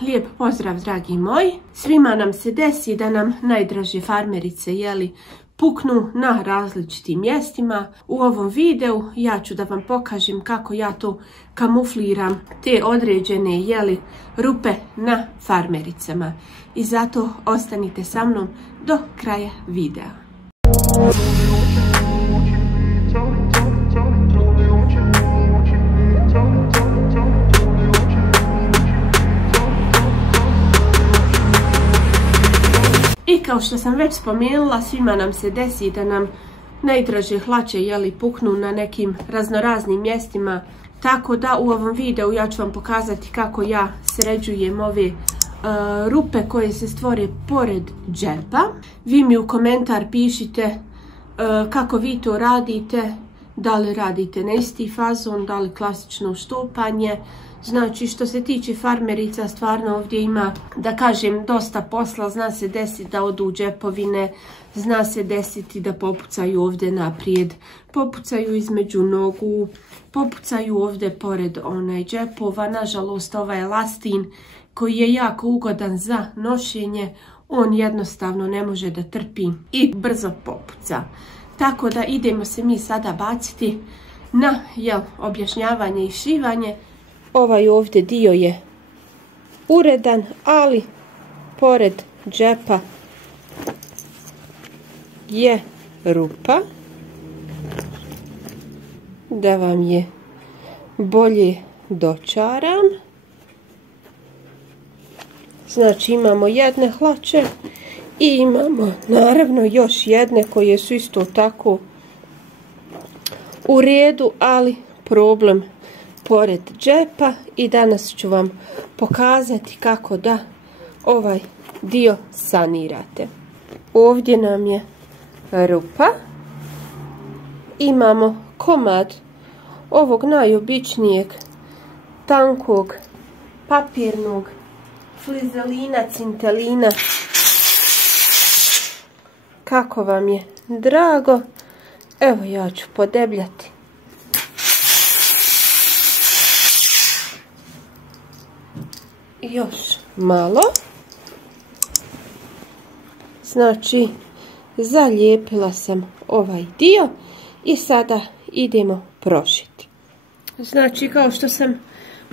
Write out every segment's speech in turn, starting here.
lijep pozdrav dragi moji. Svima nam se desi da nam najdraže farmerice puknu na različitim mjestima. U ovom videu ja ću da vam pokažem kako ja to kamufliram, te određene rupe na farmericama. I zato ostanite sa mnom do kraja videa. I kao što sam već spomenula, svima nam se desi da nam najdraže hlače puknu na nekim raznoraznim mjestima. Tako da u ovom videu ja ću vam pokazati kako ja sređujem ove rupe koje se stvore pored džepa. Vi mi u komentar pišite kako vi to radite, da li radite na isti fazon, da li klasično štopanje. Znači što se tiče farmerica, stvarno ovdje ima, da kažem, dosta posla. Zna se desiti da odu u džepovine, zna se desiti da popucaju ovdje naprijed, popucaju između nogu, popucaju ovdje pored džepova. Nažalost, ovaj elastin koji je jako ugodan za nošenje, on jednostavno ne može da trpi i brzo popuca. Tako da idemo se mi sada baciti na objašnjavanje i šivanje. Ovaj ovdje dio je uredan, ali pored džepa je rupa. Da vam je bolje dočaram. Znači imamo jedne hlače i imamo naravno još jedne koje su isto tako u redu, ali problem pored džepa. I danas ću vam pokazati kako da ovaj dio sanirate. Ovdje nam je rupa. Imamo komad ovog najobičnijeg tankog papirnog flizelina, cintelina. Kako vam je drago. Evo ja ću podebljati. Još malo. Znači zalijepila sam ovaj dio i sada idemo prošiti. Znači kao što sam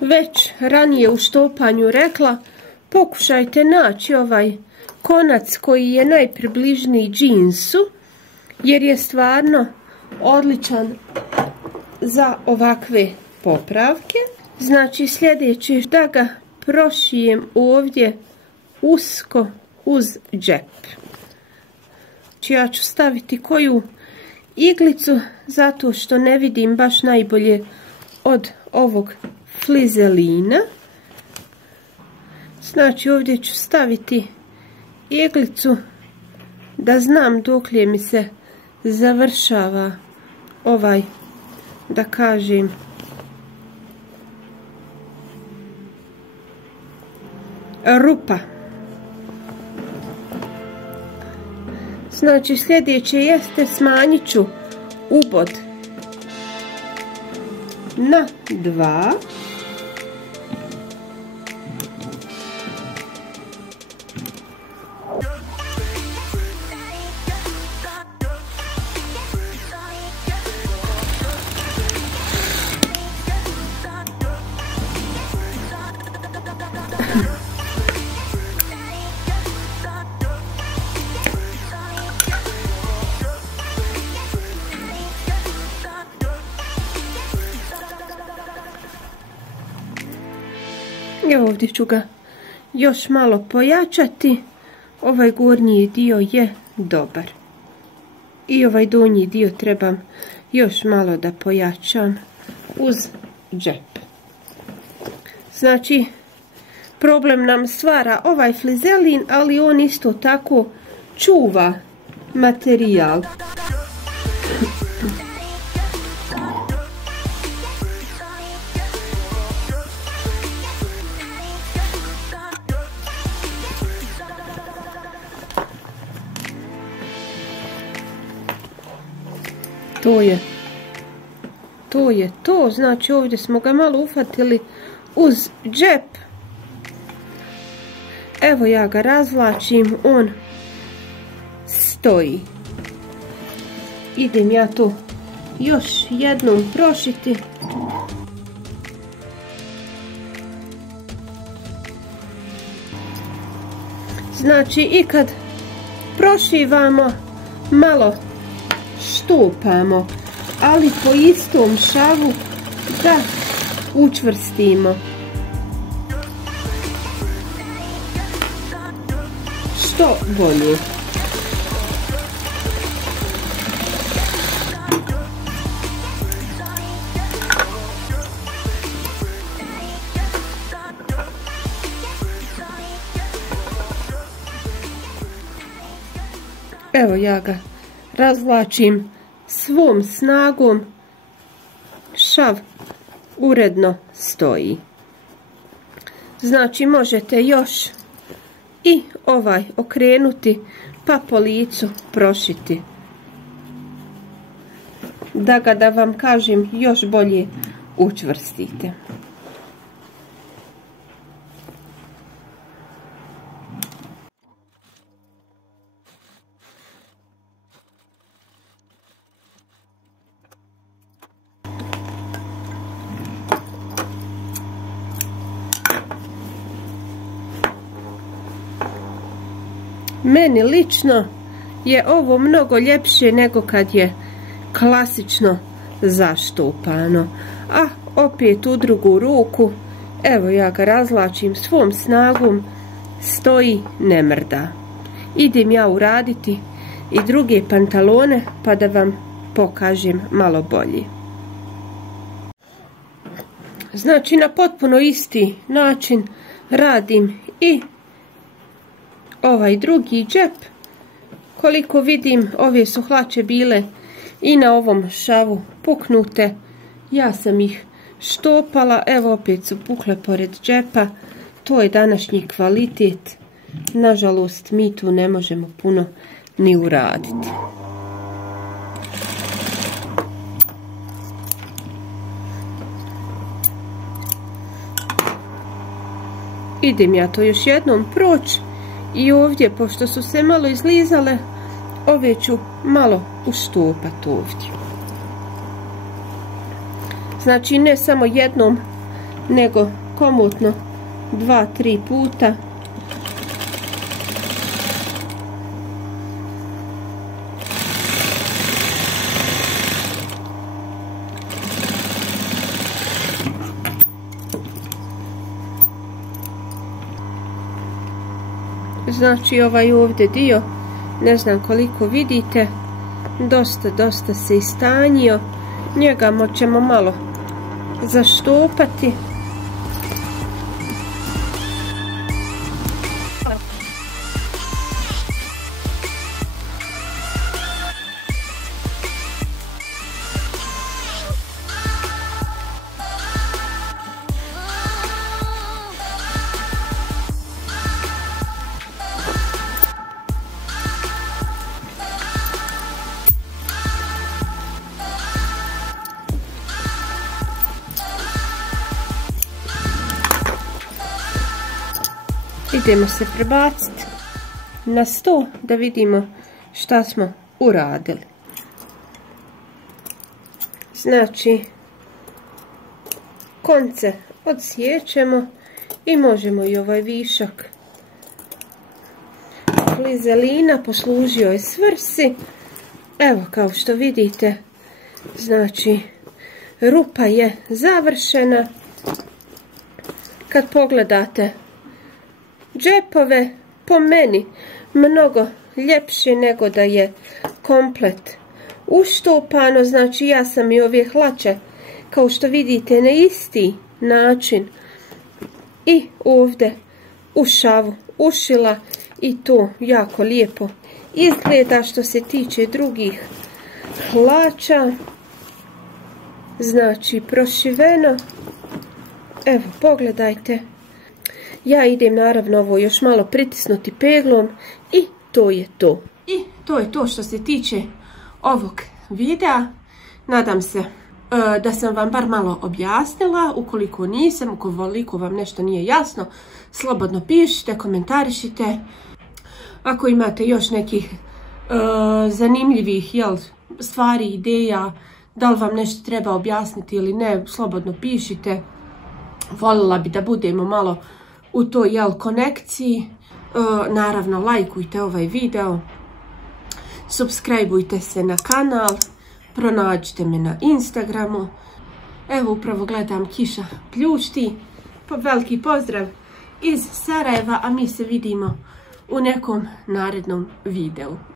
već ranije u štopanju rekla, pokušajte naći ovaj konac koji je najpribližniji džinsu, jer je stvarno odličan za ovakve popravke. Znači sljedeće da ga prošijem ovdje usko uz džep. Ja ću staviti koju iglicu zato što ne vidim baš najbolje od ovog flizelina. Znači ovdje ću staviti iglicu da znam dokle mi se završava ovaj, da kažem, rupa. Znači sljedeće jeste smanjit ću ubod na 2. I ovdje ću ga još malo pojačati. Ovaj gornji dio je dobar. I ovaj donji dio trebam još malo da pojačam uz džep. Znači, problem nam stvara ovaj flizelin, ali on isto tako čuva materijal. To je to, znači ovdje smo ga malo uhvatili uz džep, Evo ja ga razvlačim, on stoji. Idem ja to još jednom prošiti. Znači i kad prošivamo, malo štupamo, ali po istom šavu da učvrstimo. Što bolje. Evo ja ga razvlačim svom snagom, šav uredno stoji. Znači možete još i ovaj okrenuti pa po licu prošiti. Da ga, da vam kažem, još bolje učvrstite. Meni lično je ovo mnogo ljepše nego kad je klasično zaštupano. A opet u drugu ruku, evo ja ga razvlačim svom snagom, stoji, ne mrda. Idem ja uraditi i druge pantalone pa da vam pokažem malo bolje. Znači na potpuno isti način radim i ovaj drugi džep. Koliko vidim, ove su hlače bile i na ovom šavu puknute. Ja sam ih štopala, evo opet su pukle pored džepa. To je današnji kvalitet. Nažalost, mi tu ne možemo puno ni uraditi. Idem ja to još jednom proći. I ovdje, pošto su se malo izlizale, ove ću malo uštopati ovdje. Znači ne samo jednom, nego komotno 2-3 puta. Znači ovaj ovdje dio, ne znam koliko vidite, dosta se istanjio. Njega ćemo malo zaštopati. Idemo se prebaciti na sto da vidimo šta smo uradili. Znači, konce odsiječemo i možemo i ovaj višak klizelina, poslužio je svrsi. Evo kao što vidite, znači rupa je završena. Kad pogledate džepove, po meni mnogo ljepše nego da je komplet uštopano. Znači ja sam i ove hlače, kao što vidite, na isti način i ovdje u šavu ušila i to jako lijepo izgleda. Što se tiče drugih hlača, znači prošiveno. Evo pogledajte. Ja idem naravno ovo još malo pritisnuti peglom i to je to. I to je to što se tiče ovog videa. Nadam se da sam vam bar malo objasnila. Ukoliko nisam, ukoliko vam nešto nije jasno, slobodno pišite, komentarišite. Ako imate još nekih zanimljivih stvari, ideja, da li vam nešto treba objasniti ili ne, slobodno pišite. Voljela bi da budemo malo u toj konekciji. Naravno, lajkujte ovaj video, subscribeujte se na kanal, pronađite me na Instagramu. Evo, upravo gledam, kiša pljušti. Veliki pozdrav iz Sarajeva, a mi se vidimo u nekom narednom videu.